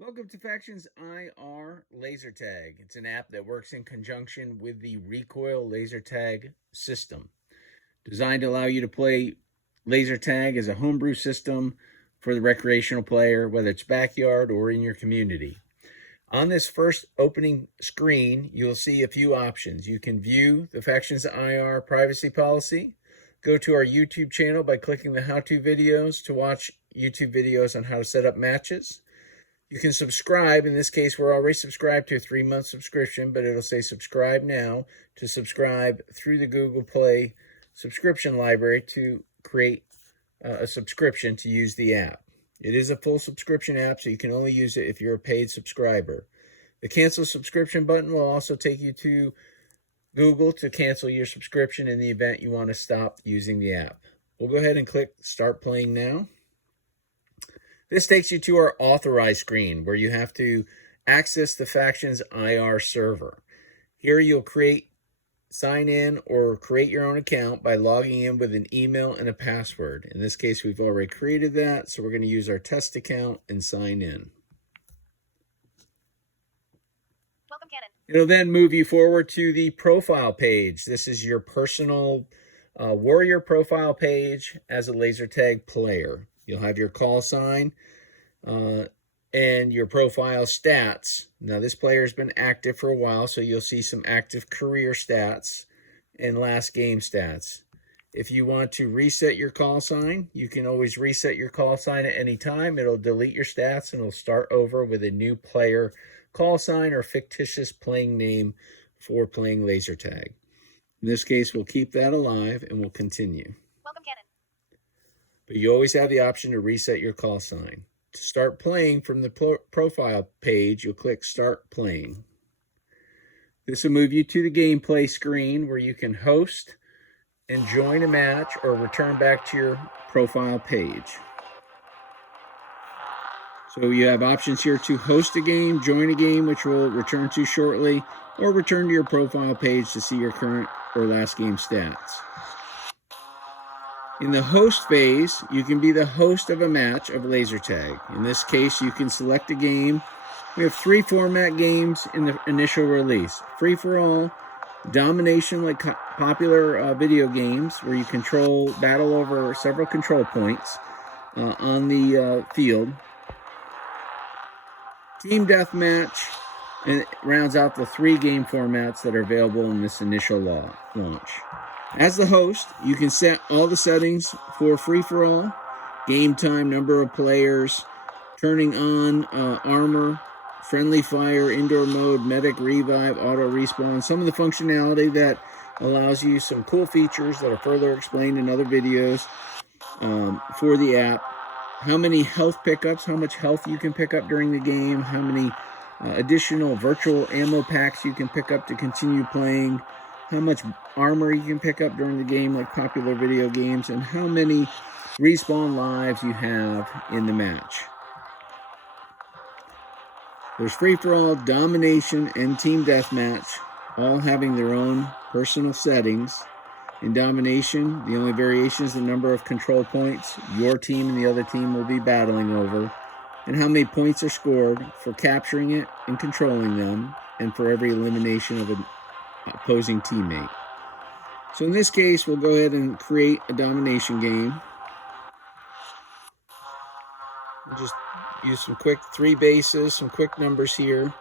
Welcome to Factions IR Laser Tag. It's an app that works in conjunction with the Recoil Laser Tag system, designed to allow you to play laser tag as a homebrew system for the recreational player, whether it's backyard or in your community. On this first opening screen, you'll see a few options. You can view the Factions IR privacy policy, go to our YouTube channel by clicking the how-to videos to watch YouTube videos on how to set up matches. You can subscribe. In this case, we're already subscribed to a 3-month subscription, but it'll say subscribe now to subscribe through the Google Play subscription library to create a subscription to use the app. It is a full subscription app, so you can only use it if you're a paid subscriber. The cancel subscription button will also take you to Google to cancel your subscription in the event you want to stop using the app. We'll go ahead and click Start Playing Now. This takes you to our authorized screen where you have to access the Factions IR server. Here you'll sign in or create your own account by logging in with an email and a password. In this case, we've already created that, so we're going to use our test account and sign in. Welcome, Cannon. It'll then move you forward to the profile page. This is your personal warrior profile page as a laser tag player. You'll have your call sign and your profile stats. Now, this player's been active for a while, so you'll see some active career stats and last game stats. If you want to reset your call sign, you can always reset your call sign at any time. It'll delete your stats and it'll start over with a new player call sign or fictitious playing name for playing laser tag. In this case, we'll keep that alive and we'll continue. Welcome, Cannon. But you always have the option to reset your call sign. To start playing from the profile page, you'll click Start Playing. This will move you to the gameplay screen where you can host and join a match or return back to your profile page. So you have options here to host a game, join a game, which we'll return to shortly, or return to your profile page to see your current or last game stats. In the host phase, you can be the host of a match of laser tag. In this case, you can select a game. We have 3 format games in the initial release. Free-for-all, domination like popular video games where you battle over several control points on the field. Team deathmatch, and it rounds out the 3 game formats that are available in this initial launch. As the host, you can set all the settings for free-for-all, game time, number of players, turning on armor, friendly fire, indoor mode, medic revive, auto respawn, some of the functionality that allows you some cool features that are further explained in other videos for the app. How many health pickups, how much health you can pick up during the game, how many additional virtual ammo packs you can pick up to continue playing, how much armor you can pick up during the game like popular video games, and how many respawn lives you have in the match. There's free-for-all, domination, and team deathmatch, all having their own personal settings. In domination, the only variation is the number of control points your team and the other team will be battling over, and how many points are scored for capturing it and controlling them, and for every elimination of an opposing teammate. So in this case, we'll go ahead and create a domination game. We'll just use some quick 3 bases, some quick numbers here.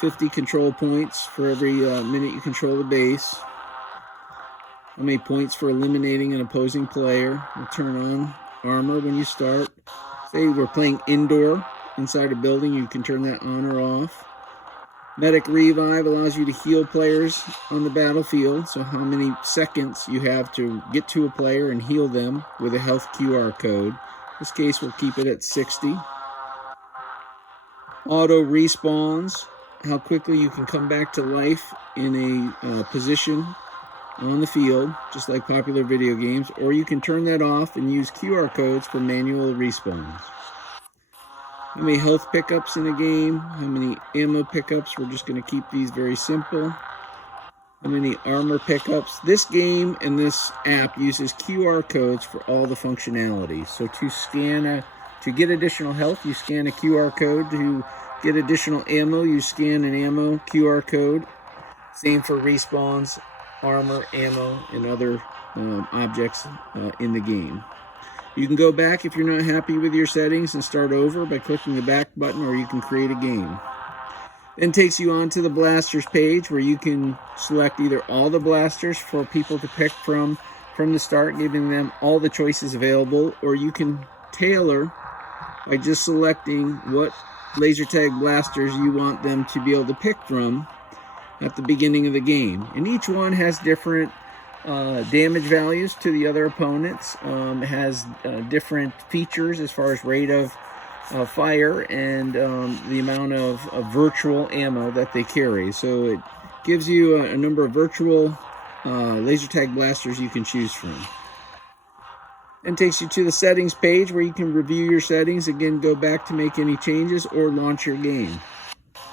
50 control points for every minute you control the base. How many points for eliminating an opposing player. We'll turn on armor when you start. Say we're playing indoor inside a building, you can turn that on or off. Medic revive allows you to heal players on the battlefield, so how many seconds you have to get to a player and heal them with a health QR code. In this case, we'll keep it at 60. Auto respawns, how quickly you can come back to life in a position on the field, just like popular video games, or you can turn that off and use QR codes for manual respawns. How many health pickups in a game, how many ammo pickups, we're just going to keep these very simple. How many armor pickups. This game and this app uses QR codes for all the functionality. So to To get additional health, you scan a QR code. To get additional ammo, you scan an ammo QR code. Same for respawns, armor, ammo, and other objects in the game. You can go back if you're not happy with your settings and start over by clicking the back button, or you can create a game. Then takes you onto the blasters page where you can select either all the blasters for people to pick from the start, giving them all the choices available, or you can tailor by just selecting what laser tag blasters you want them to be able to pick from at the beginning of the game. And each one has different damage values to the other opponents. It has different features as far as rate of fire and the amount of virtual ammo that they carry. So it gives you a number of virtual laser tag blasters you can choose from. And takes you to the settings page where you can review your settings. Again, go back to make any changes or launch your game.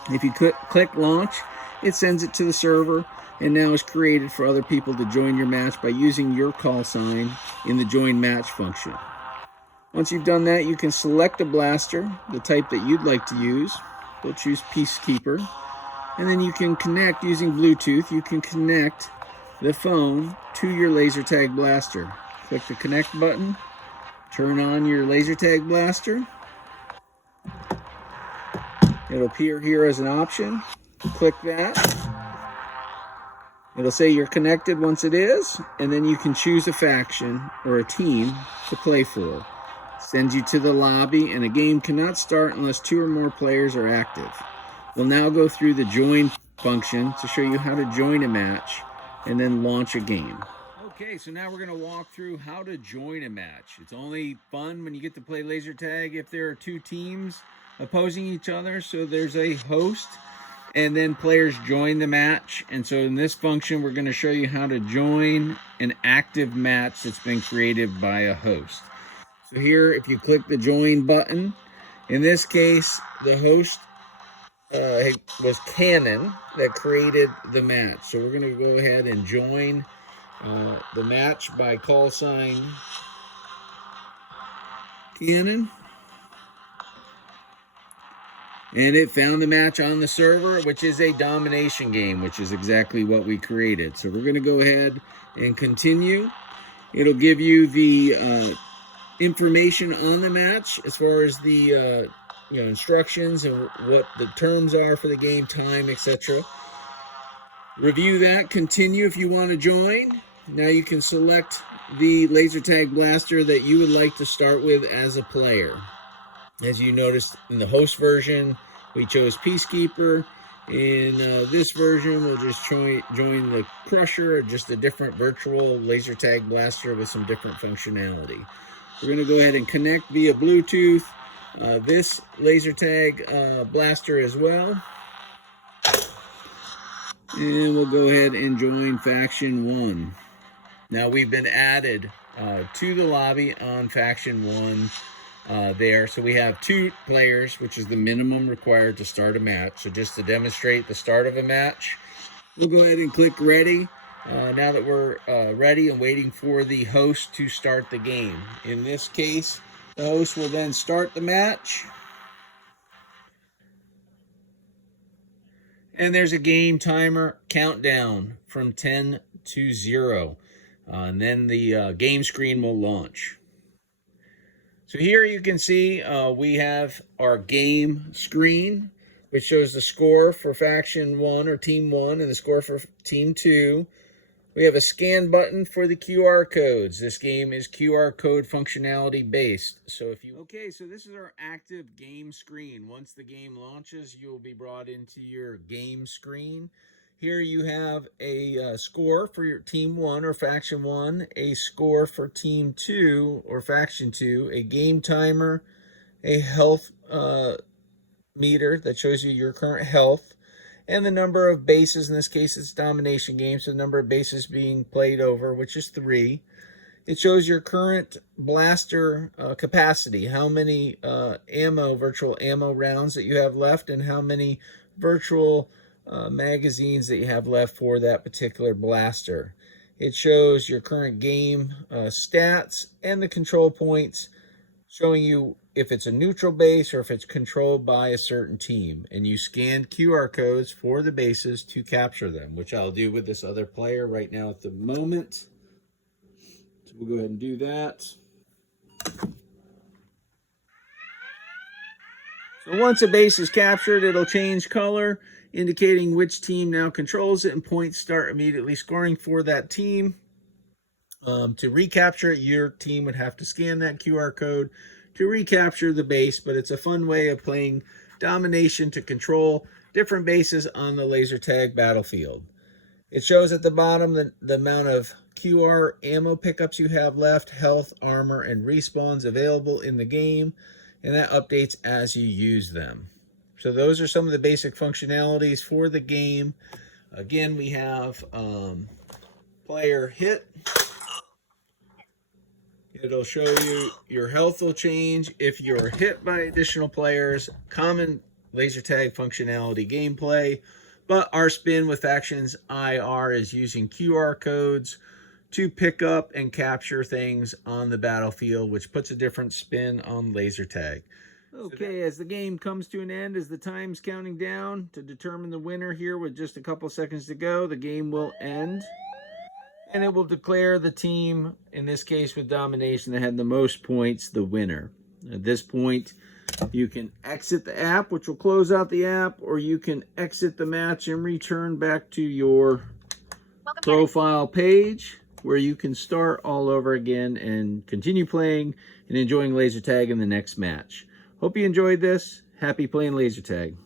If you click launch, it sends it to the server and now is created for other people to join your match by using your call sign in the join match function. Once you've done that, you can select a blaster, the type that you'd like to use. We'll choose Peacekeeper. And then you can connect using Bluetooth. You can connect the phone to your laser tag blaster. Click the connect button, turn on your laser tag blaster. It'll appear here as an option. Click that. It'll say you're connected once it is, and then you can choose a faction or a team to play for. Sends you to the lobby, and a game cannot start unless 2 or more players are active. We'll now go through the join function to show you how to join a match and then launch a game. Okay, so now we're going to walk through how to join a match. It's only fun when you get to play laser tag if there are 2 teams opposing each other. So there's a host, and then players join the match. And so in this function, we're going to show you how to join an active match that's been created by a host. So here, if you click the join button, in this case, the host was Canon that created the match. So we're going to go ahead and join the match by call sign Canon. And it found the match on the server, which is a domination game, which is exactly what we created. So we're going to go ahead and continue. It'll give you the information on the match as far as the instructions and what the terms are for the game, time, etc. Review that, continue if you want to join. Now you can select the laser tag blaster that you would like to start with as a player. As you noticed in the host version, we chose Peacekeeper. In this version, we'll just join the Crusher, just a different virtual laser tag blaster with some different functionality. We're going to go ahead and connect via Bluetooth this laser tag blaster as well. And we'll go ahead and join Faction 1. Now we've been added to the lobby on Faction 1 there. So we have 2 players, which is the minimum required to start a match. So just to demonstrate the start of a match, we'll go ahead and click ready. Now that we're ready and waiting for the host to start the game. In this case, the host will then start the match. And there's a game timer countdown from 10 to 0. And then the game screen will launch. So here you can see we have our game screen, which shows the score for Faction 1 or Team 1 and the score for Team 2. We have a scan button for the QR codes. This game is QR code functionality based. So if you... Okay, so this is our active game screen. Once the game launches, you will be brought into your game screen. Here you have a score for your Team 1 or Faction 1, a score for Team 2 or Faction 2, a game timer, a health meter that shows you your current health, and the number of bases. In this case, it's domination game, so the number of bases being played over, which is 3. It shows your current blaster capacity, how many virtual ammo rounds that you have left, and how many virtual magazines that you have left for that particular blaster. It shows your current game stats and the control points, showing you if it's a neutral base or if it's controlled by a certain team. And you scan QR codes for the bases to capture them, which I'll do with this other player right now at the moment. So we'll go ahead and do that. So once a base is captured, it'll change color, indicating which team now controls it, and points start immediately scoring for that team. To recapture it, your team would have to scan that QR code to recapture the base, but it's a fun way of playing domination to control different bases on the laser tag battlefield. It shows at the bottom the amount of QR ammo pickups you have left, health, armor, and respawns available in the game, and that updates as you use them. So those are some of the basic functionalities for the game. Again, we have player hit. It'll show you your health will change if you're hit by additional players. Common laser tag functionality gameplay. But our spin with Factions IR is using QR codes to pick up and capture things on the battlefield, which puts a different spin on laser tag. Okay, as the game comes to an end, as the time's counting down to determine the winner here with just a couple seconds to go, the game will end. And it will declare the team, in this case with domination, that had the most points, the winner. At this point, you can exit the app, which will close out the app, or you can exit the match and return back to your profile page, where you can start all over again and continue playing and enjoying laser tag in the next match. Hope you enjoyed this. Happy playing laser tag.